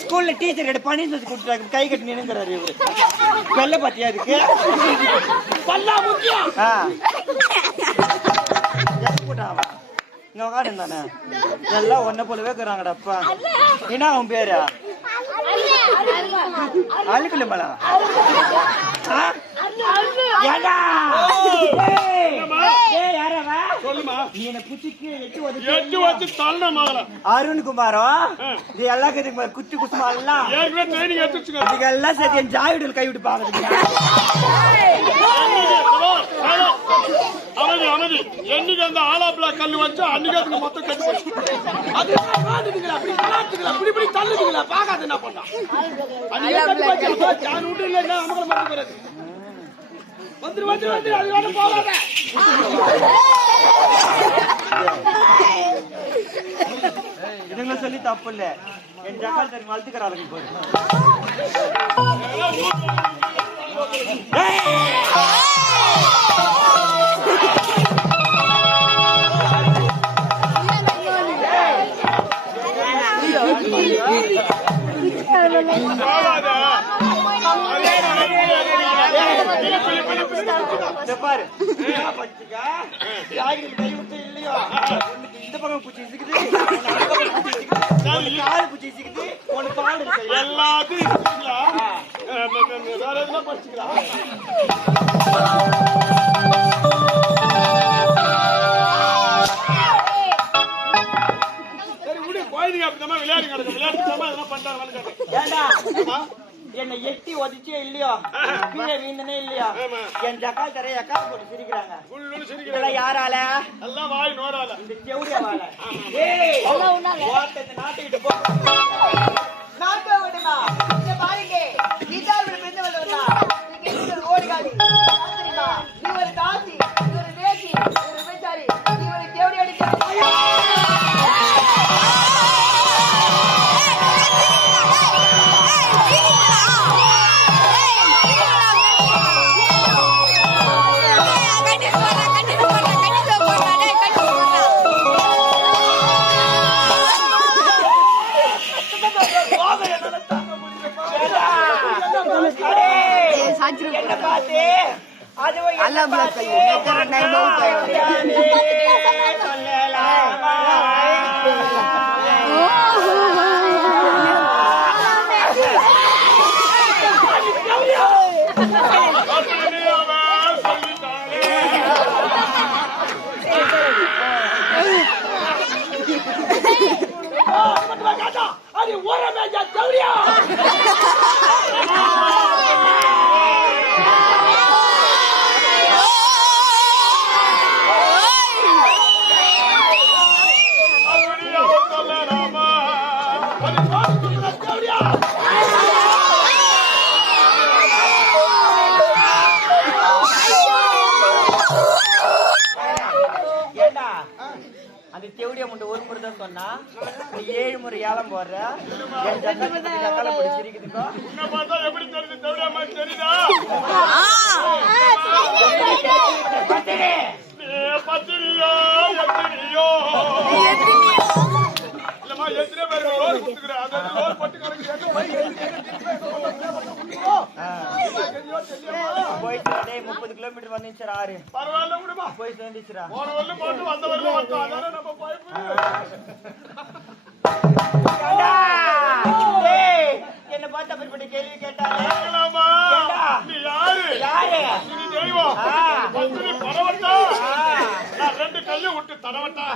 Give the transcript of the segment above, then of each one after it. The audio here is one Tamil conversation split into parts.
ஸ்கூல்ல டீச்சர் கிட்ட பணி சொல்லி கொடுத்துட்டாங்க கை கட்டி நின்னுங்கிறாரு இவரு வெள்ள பத்தியா இருக்கு இங்க உட்காந்து தானே எல்லாம் ஒன்ன போலவே இருக்கிறாங்கடாப்பா என்ன அவன் பேரு அழுக்கலம்பலா அருண்குமாரம் இது எல்லா குச்சி குசுமா எல்லாம் இதுக்கெல்லாம் சரி என் ஜாவிடல் கைவிட்டு பாக்குறீங்க என்னைக்கு அந்த ஆலாப்பிளா கல்லு வச்சு அன்னைக்கு அதுக்கு மொத்தம் கட்டி போச்சு அப்படி தள்ளுதுங்களா பாக்காது என்ன பண்ணா இதுங்களை சொல்லி தப்பு இல்ல என் ஜக்கால் தெரியும் வளர்த்துக்கிறாளுங்க போய் பாரு இந்த பக்கம் பூச்சி பூச்சி ஒண்ணு பாடு எல்லாத்தையும் வேற எதுனா படிச்சுக்கலாம் என்னை எட்டி ஒதிச்சே இல்லையோ கீழே வீணனே இல்லையோ என் ஜக்கால் தரைய அக்கா போட்டு சிரிக்கிறாங்க யாரால எல்லாம் வாய் நோரால இந்த செவுடிய வாழ நாட்டுக்கிட்டு போ நாட்டை விடுமா பாருங்க நீதால் பெண்ணு வந்தா ஓடிகாடி நீ ஒரு தாசி நீ ஒரு தேசி ஒரு விபச்சாரி நீ ஒரு செவுடி அடிக்க அந்த தேவடியா முண்டை ஒரு முறை தான் சொன்னா 7 முறை ஏலம் போடுற என் ஜக்கால போட்டு சிரிக்குதுக்கோ எப்படி தெரியுது தேவடியா மாதிரி தெரியுதா பத்திரியோ எத்திரியோ இல்லம்மா எத்தனை பேர் ரோல் கொடுத்துக்கிறேன் அதை ரோல் பட்டு கணக்கு போயிட்டு 30 கிலோமீட்டர் வந்துச்சுரா ஆறு பரவாயில்ல விடுமா போயிட்டு வந்துச்சுரா ஒரு வரல போட்டு வந்த வரல வந்தோம் அதானே நம்ம போய் என்ன பார்த்து அப்படிப்பட்ட கேள்வி கேட்டாங்க நீ யாரு நீ தெய்வம் பத்திரி பரவட்டா நான் 2 கையை விட்டு தடவட்டா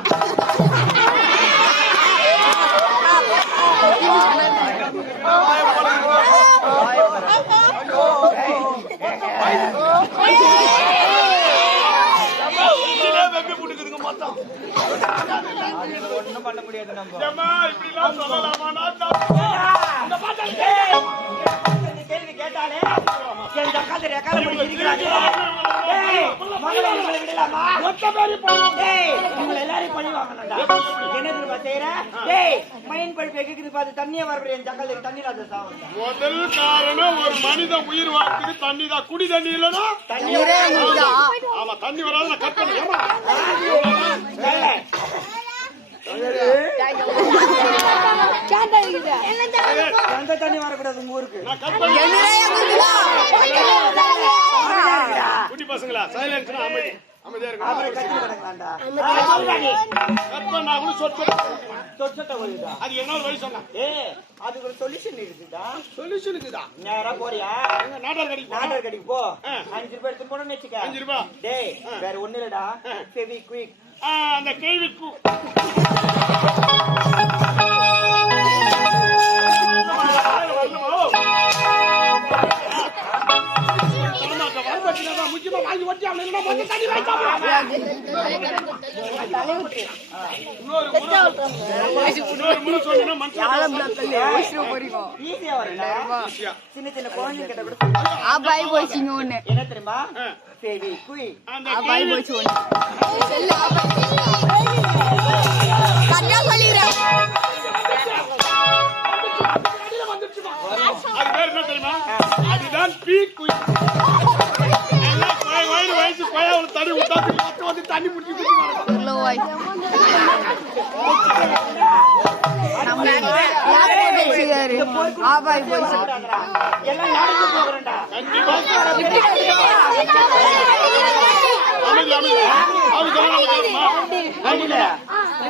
ஒண்ணும் பண்ண முடியாது கேள்வி கேட்டாலே என் ஜக்கால இருக்கிறாங்க பண்ணலாமா? மொத்த பேரி போவோம். டேய், உங்களை எல்லாரையும் பழி வாங்கணும்டா. என்ன தெரியுமா செய்யற? டேய், மைன் பழுப்பு எக்குது பார்த்து தண்ணியே வரக்கூடிய என் ஜக்கலுக்கு தண்ணியில அது சாவும். முதல் காரணம் ஒரு மனித உயிர் வாழ்த்துக்கு தண்ணி தான். குடி தண்ணி இல்லைன்னா ஆமா தண்ணி வராது. நான் கட் பண்ணுறேன். எந்த தண்ணி வரக்கூடாது உங்க ஊருக்கு? நான் கட் பண்ணுறேன். குட்டி பசங்களா சைலன்ஸ்னா அமைதி அமைதியா அப்புறம் இருக்கு. கத்தி கிடங்களாண்டா. கட் பண்ணா கூட சொட்டு சொச்சட்ட ஒழுதா. அது என்ன வழி சொன்னா ஏய், அதுக்கு ஒரு சொல்யூஷன் இருக்குடா. சொல்யூஷனுக்கு தான். நேரா போறியா? நாடர் கடிக்கு நாடர் கடைக்கு போ. 5 ரூபாய் எடுத்து போனோம்னு வச்சுக்க. 5 ரூபாய். டேய், வேற ஒண்ணு இல்லடா. ஃபெவி குயிக். அந்த கேள்விக்கு முக்கியமா வாங்கி வட்டி தண்ணி இன்னொரு முறை சொன்னா மனுஷன் ஈஸியா வரல. சின்ன சின்ன குழந்தை கிட்ட கூட என்ன தெரியுமா? ஃபெவி குயிக். அந்த கேள்வி அது பேர் என்ன தெரியுமா? அதுதான் பீக் குயிக். வயசு பையன் தண்ணி விட்டாச்சு மொத்தம் வந்து தண்ணி பிடிச்சி எல்லாம் நடந்து போகிறேன்டா. கண்டிப்பா அமைதி அமைதி அவங்க சொல்லுமா வெண்டில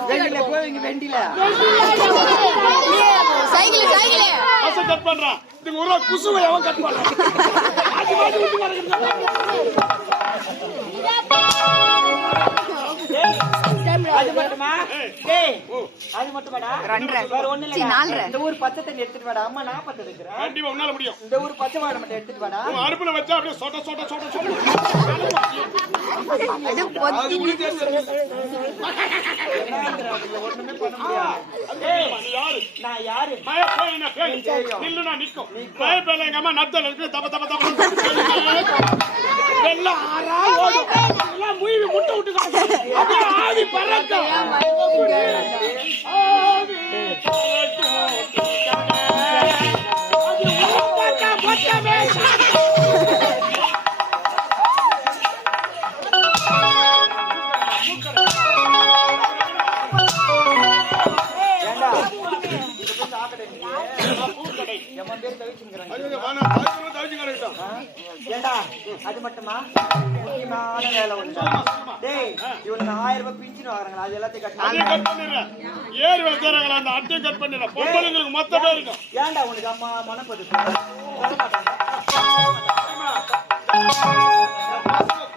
வெண்டில போவீங்க வெண்டில. பசங்க கட் பண்றான். இதுக்கு ஒரு குசுவை அவன் கட் பண்றான். அது மட்டுமா? டேய், அது மட்டுமாடா? வேற ஒண்ணு இல்ல. இந்த ஊர் பச்சை தண்ணி எடுத்துட்டு வாடா. அம்மா நான் பத்து எடுக்கிறேன். கண்டிப்பா உன்னால முடியும். இந்த ஊர் பச்சை வாழை மட்டும் எடுத்துட்டு வாடா. உன் அடுப்புல வச்சா அப்படியே சொட்ட சொட்ட சொட்ட சொட்ட ஒண்ணுமே பண்ண முடியாது. யாரு நான் யாரு? பயப்பேனா கேளு. நில்லுனா நிக்கும். பயப்பேல எங்க அம்மா நத்தல இருக்கு. தப்ப தப்ப தப்ப எல்லாம் ஆறா ஓடும். எல்லாம் மூவி முட்டை விட்டு அப்படியே ஆவி பறக்கும். ஆவி ஏண்டா அது மட்டுமா? முக்கியமான வேலை ஒண்ணு. டேய், இவனுக்கு 1000 ரூபாய் பிஞ்சின்னு வராங்களா? அது எல்லாத்தையும் கட்டணும். ஏறு வேலை செய்றாங்களா? அந்த அட்டையை கட் பண்ணிடுறேன். பொம்பளைங்களுக்கு மொத்த பேர் இருக்கும். ஏண்டா உனக்கு அம்மா மனப்பது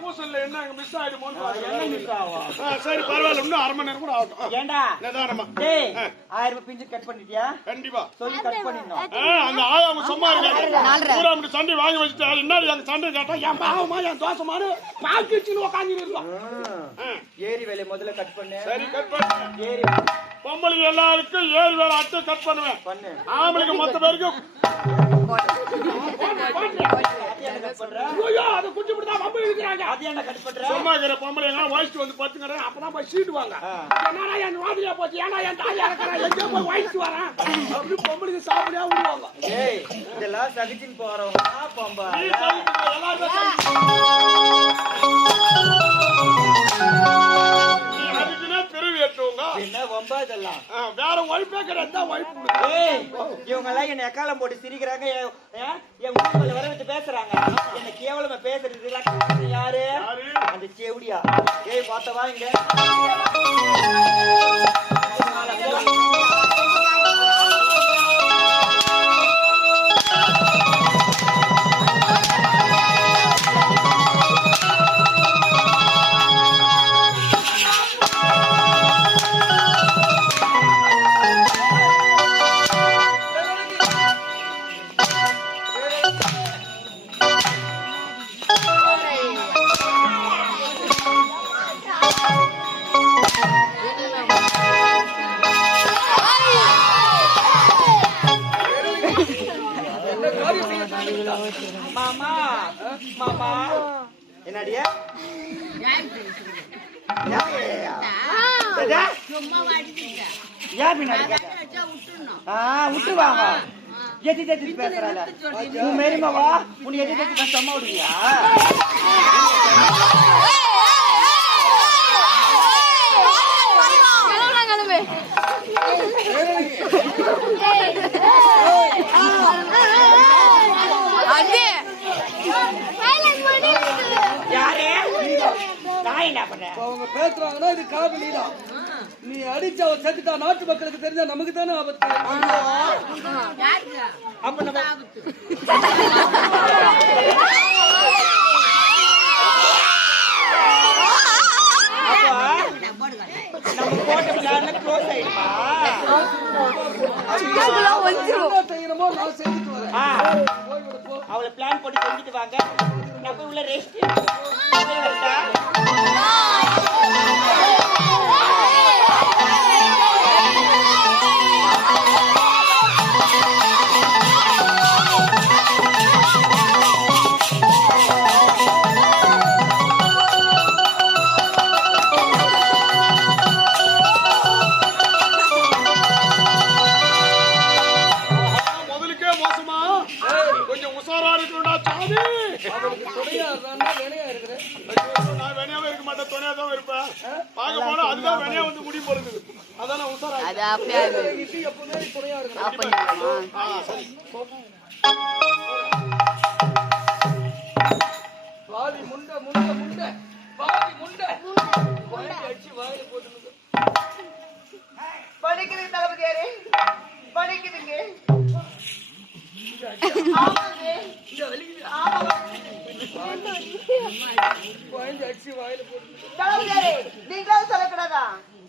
பூசல்ல என்ன மிஸ் ஆயிடுமோன்னு என்ன மிஸ் ஆகும்? சரி பரவாயில்ல. இன்னும் 1/2 மணி நேரம் கூட ஆகட்டும். ஏண்டா நிதானமா. டேய், 1000 ரூபாய் பிஞ்சு கட் பண்ணிட்டியா? கண்டிப்பா சொல்லி கட் பண்ணிடணும். அந்த ஆயா அவங்க சும்மா இருக்காங்க. பூரா அப்படி சண்டை வாங்கி வச்சுட்டா என்னடி அந்த சண்டை கேட்டா என் பாவமா என் தோசமானு பாக்கி வச்சுன்னு உட்காந்து இருக்கலாம். ஏரி வேலையை முதல்ல கட் பண்ணு. சரி கட் பண்ணு. ஏரி பொம்பளைக்கு எல்லாருக்கும் 7 வேலை அட்டை கட் பண்ணுவேன். பண்ணு. ஆம்பளைக்கு மொத்த பேருக்கும் அதை குச்சி பிடித்தா வம்பு இருக்கிறாங்க. அது என்ன கட் பண்ற? சும்மா இருக்கிற பொம்பளை எல்லாம் வயசுக்கு வந்து பத்துக்கிறேன். அப்பதான் போய் சீட்டுவாங்க. என்னடா என் வாதியா போச்சு, ஏன்னா என் தாயா இருக்கிறேன், எங்கேயோ போய் வயசு வரேன் அப்படி பொம்பளைக்கு சாப்பிடியா விடுவாங்க. ஏய், இதெல்லாம் சகிச்சுன்னு போறவங்க பொம்பா. நீ சகிச்சுக்கோ, எல்லாருமே அதுக்குன்னா பெருவி ஏற்றுவங்க. என்ன வம்பா இதெல்லாம்? வேற ஒய்ஃபே கிடையாது ஒய்ஃப். ஏய், இவங்க எல்லாம் என்ன எக்காலம் போட்டு சிரிக்கிறாங்க. என் ஊர்ல வர வச்சு பேசுறாங்க. என்ன கேவலமா பேசுறது யாரு? அந்த செவடியா. ஏய் பார்த்தவா இங்க. மாமா மாமா என்னடியா? ஏன் பின்னாடி விட்டுருவாங்க எதி தத்தி பேசுறாங்க உன் மேரிமாவா உன் எதி தத்தி பேச அம்மா விடுவியா யாரே நான் என்ன பண்றேன் அவங்க பேசுறாங்கன்னா இது காதலி தான். நீ அடிச்சு அவ செத்துட்டா நாட்டு மக்களுக்கு தெரிஞ்சா நமக்கு தானே ஆபத்து. அப்ப நம்ம போட்ட பிளான் க்ளோஸ் ஆயிடுமா செய்யணுமோ நான் செஞ்சுட்டு வரேன். அவளை பிளான் போட்டு செஞ்சுட்டு வாங்க. நான் போய் உள்ள ரெஸ்ட் முதலுக்கே மோசமா கொஞ்சம் உசாரா இருக்கணும்டா சாமி. அவளுக்கு துணையா இருந்தா வேலையா இருக்கிறேன். நான் வேணையாவே இருக்க மாட்டேன், துணையா தான் இருப்பேன். பார்க்க போனா அதுதான் வேணையா வந்து முடி போறது. அதான் நான் உசாரா இது எப்பவுமே துணையா இருக்கிறேன். சரி. வாடி முண்டை முண்டை முண்டை வாடி முண்டை வாடி அடிச்சு வாயில போட்டு படிக்குது தளபதியாரே, படிக்குதுங்க. ஆமாங்க. வாங்கி அடிச்சு வாயில போட்டு தளபதியாரே, நீங்களும் சொல்லக்கூடாதா?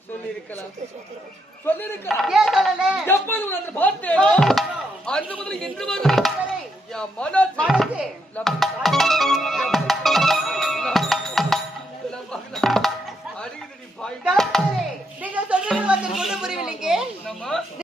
சொல்லிருக்கலாம். ஏன் சொல்லல? எப்போது உன்னை பார்த்தேனோ அந்த முதல்ல இன்று வரை சரி. என் மனசு மனசு